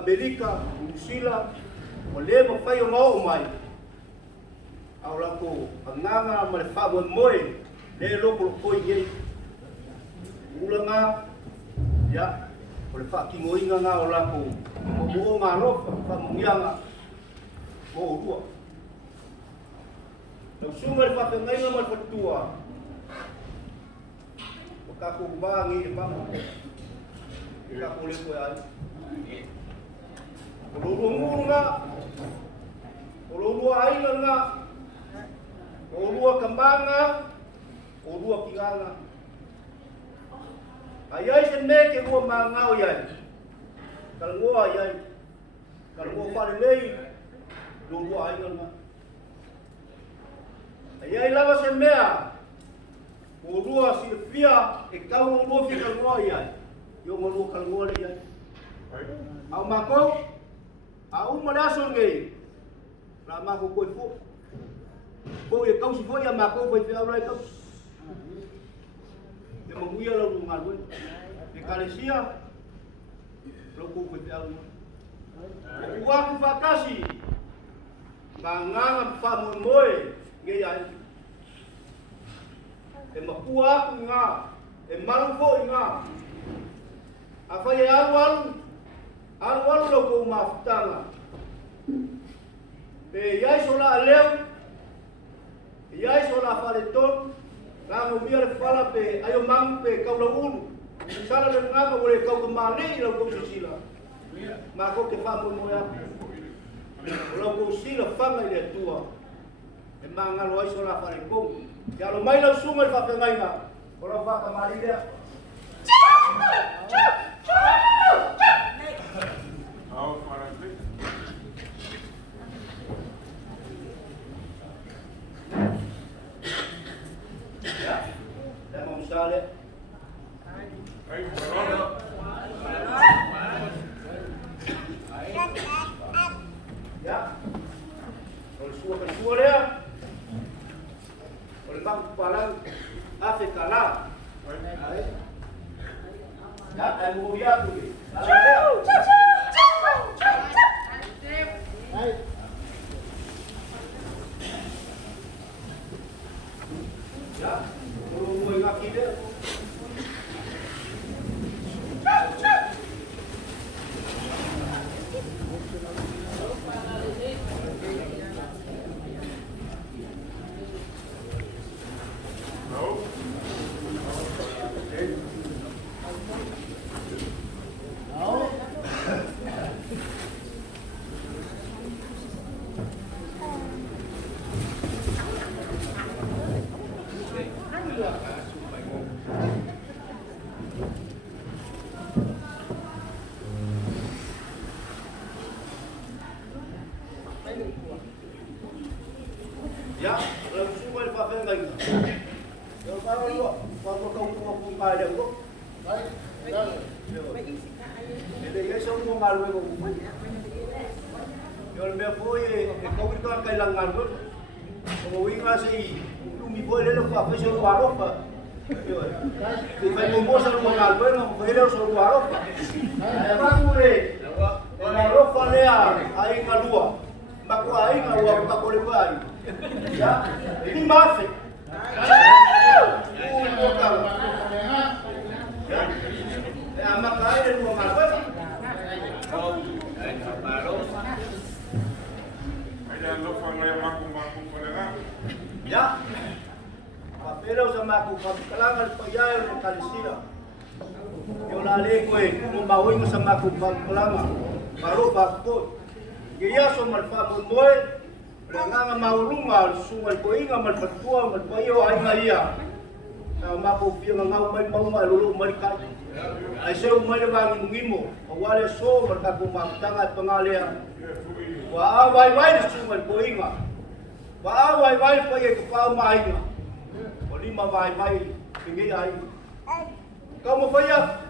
Belika, Usila, o le ma fai o ngau mai. Au lako anganga ma le whawa moe, le loko lo koi ye. Ulanga, ya, o le whaki moinga ngā o lako, mo ngā rofa, whamungianga, mo urua. Nau sunga le whapengainga ma le whatua. O kako umangi le pamo. E kako le koe ai. O lorua nga, o lorua aina nga, o lorua kambanga, o lorua kiganga. Ai ai se me ke rua mangao iai, kalangoa iai, kalangoa whalelei, lorua aina nga. Ai ai lava se mea, o lorua silfia e kau o lorua fi kalangoa iai, yo lorua kalangoa le iai. Au makou, a uma daso ngei la ma ko koe fo ko e kausi fo ya ma ko foi fe aula e kausi e mo muia la lu ngalwe e kalesia lo ko foi fe aula o wa ku fakasi ma nganga fa mo moe ngei ai e ma ku aku nga e malu fo nga a fa ya alu lo ko mafutanga. Pe iai sola leu, iai sola faleton, nga mo mia le fala pe ayo mang pe kaula ulu. Sala le nga mo le kau male lo ko sila. Ma ko ke fa mo ya. Lo ko sila fanga ile tua. E manga lo ai sola fale ko. Ya lo mai lo sunga le fa pengaina. Ora fa ka malia. Sale. Ya. Kalau suara dia. Kalau bang palang Afrika kalah. Ya, dan mulia tu. Ya. Dia. mai le ko. Ele ia so mo ngalu ko. Yo le foi e ko ito kai lang ngalu. Ko winga si lumi boy le ko fa so waro pa. Di fai mo sa mo ngalu no ko ele so waro pa. Ai ba mure. Ela rofa le ai ngalua. Mako ai ngalua ka ko le pai. Ya. Ini mafe. Ya, pero sa maku kailangan payaw ng kalisira. Yung lali ko lumawi mo sa maku kailangan. Baru bakpo. Gaya so malpa mo nga maulungal sungal ko inga malpatua malpayo ay ngaya. Na maku pia nga may mauma lulu malika. Ay sa umay bang ngimo, wala so magkakumangtanga pangalia. Wa away sungal ko inga. Wa away pa ye pa mainga. Wali maway pingi ay. Kamu faya?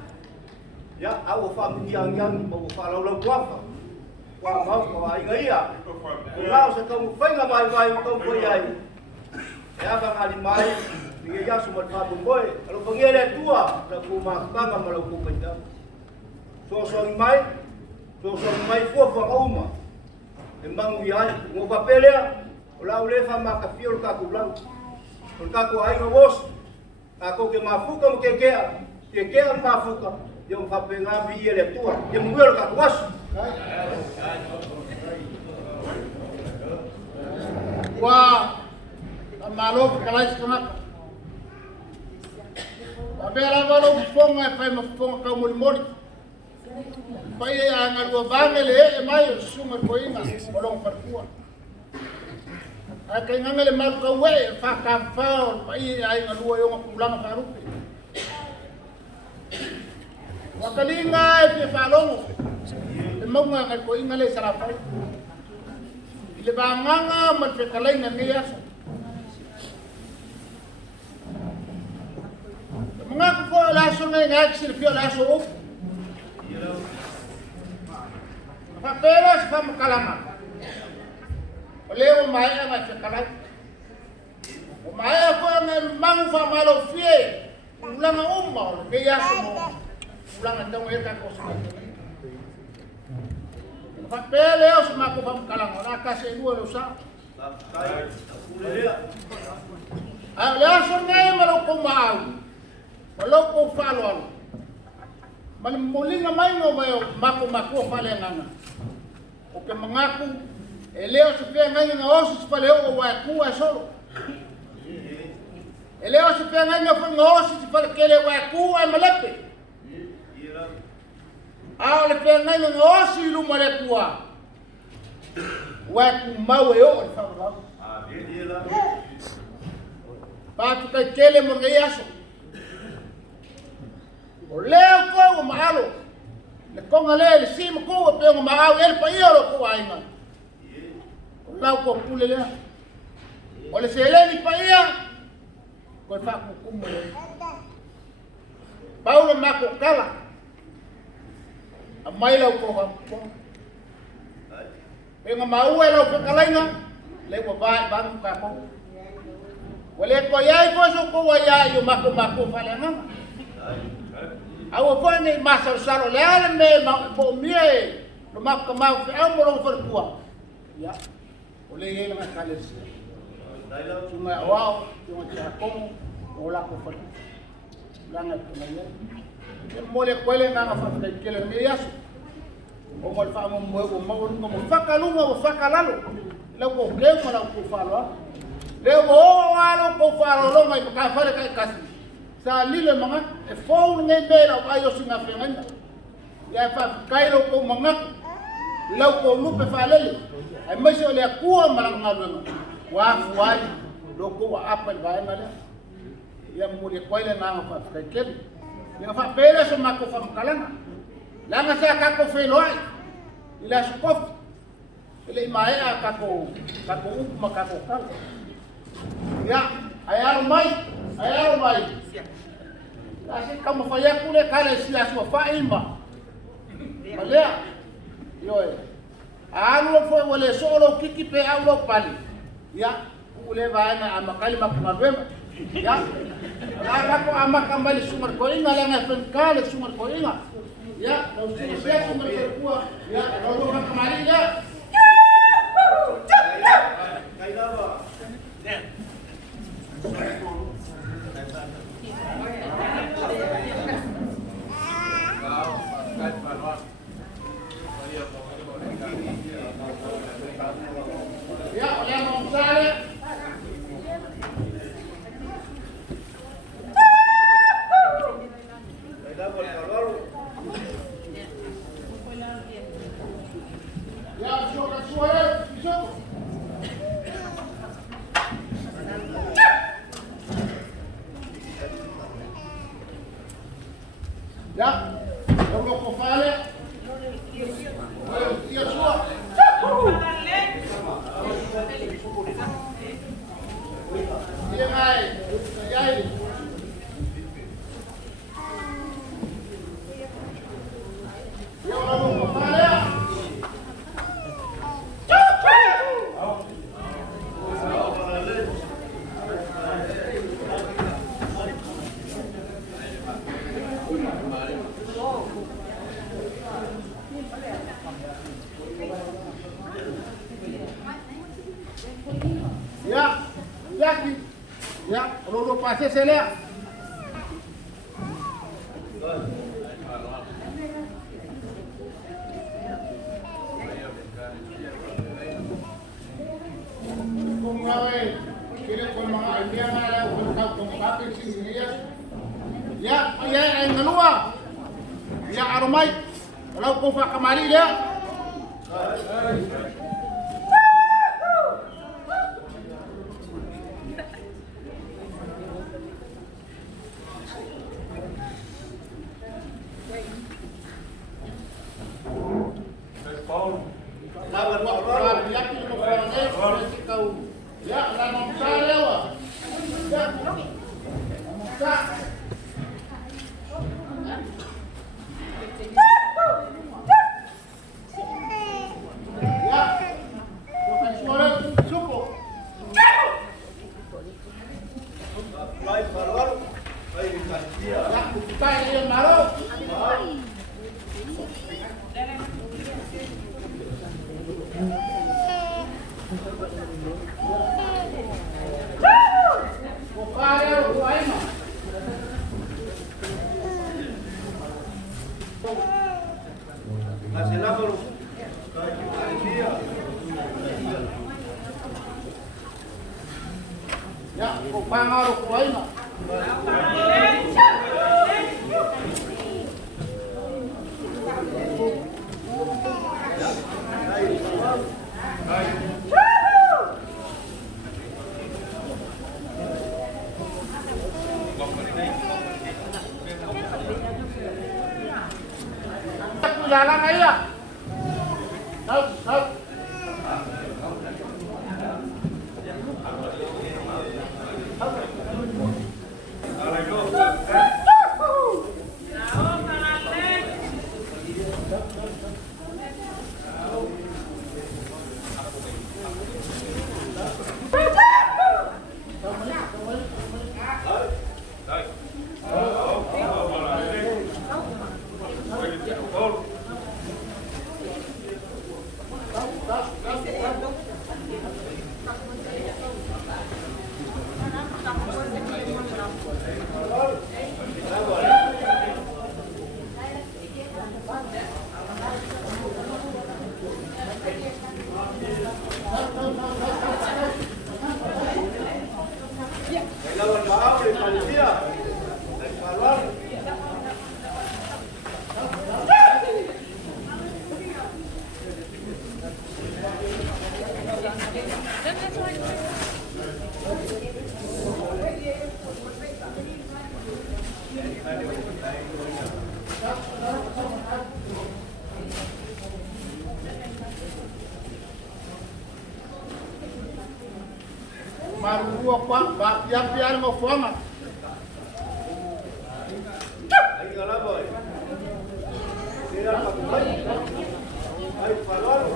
Ya, awo family yang mau falau lang wafa. Wa mau ko ay ngaya. Kung sa kamu faya maway kamu faya. Ya bang alimay Bigyan sumat boy. Kalau pangyayari tua, nagkumakbang ang malagpupay daw. So may fofa ka uma. Embang uyan, kung papelya, wala ulefa makapiol ka kulang. Kung kako ay ngawos, ako ke mafuka mo kekea ang mafuka. Yung kapengabi yele tua, yung mwelo ka kuwas. Wah, malok kalais kanak. Abera malo fonga fai mafonga ka mulmoni. Pai ang alwa bangele e mai suma koinga bolong farkua. Akai ngangale mal ka we fa ka fa pai ai alwa yo pulang farupi. Wakalinga e falongo. E monga ka koinga le sarafai. Ile banganga mat fekalai ngia. Mengaku kau langsung ngaji sirpio langsung up. Apa pelas fam kalaman. Oleh umaya macam kalat. Umaya kau memang fam malo fie. Ulang umma, kaya semua. Ulang entang mereka kau semua. Apa pelas maku fam kalaman. Akas dua dosa. Langsung ngaji malo kumau. Walau ko falon, malimuli nga may maku fale ngana. O ke mengaku, eleo se pia nganya nga osis faleo wa kuwa solo. Eleo se pia nganya fa nga osis fale kele wa kuwa malape. Ao le pia nganya nga osis lu male kuwa. Wa ku mawe yo fa ba. Pa ka kele mo ngayaso. Leo ko maalo. Le konga le sim ko pe ngo maao el pa yo ko ainga. La ko kule le. Ole se le ni pa ia. Ko fa ko kumo le. Paulo mako kala. Amai la ko ko. Pe ngo maao le ko kalainga. Le ko vai bang ka ko. Ole ko yai ko so ko ya yo mako fa le ngama. Awo fane masal salo leale me bo mie no mak ma fi amro for kuwa ya ole yele ma kales cuma wow cuma chakong ola ko for langa tumaye mole kwele nga fa fa kele me yasu o mol fa mo mo fakalu mo fakalalo la ko ke mo la ko falo le wo walo ko falo lo mai ka fa ka kasi sa lile mga e phone ngay bela ayo singa fengan ya fa kairo ko mga law ko lupe fa lele ay masyo le kuwa malang ngalo wa fuai do ko wa apel ba ngale ya muli ko ile na fa ka kel ya fa pele so mako fa kalanga la nga sa ka ko feloi ila sukof ile mai ka ko up makako kal ya ayar mai Kasi kamu faya kule kale sila sua faima. Malea. Yo. Alo foi wale solo kiki pe alo pali. Ya, kule bana amakali makumabema. Ya. Ala ko amakambali sumar ko inga lang afen kale sumar ko inga. Ya, kalau siya sumar ko kuwa. Ya, kalau makamali ya. Ya, oleh Gonzales. Ya, suara. Ya, kalau kau fale, dia suara. Dia ngai, jai. Ya, kalau kau fale. Ya, kalau udah pasti saya lihat. Kung ngaway, kira kung mga idea nga lang, kung kapit siniya. Ya, ya, ay ngaluwa. Ya, arumay. Kalau kung kamari dia. Ya, kung pangaruh ko ay na. Jalan aja. Stop. Marua kwa, biar mau fuama. Ai, parol.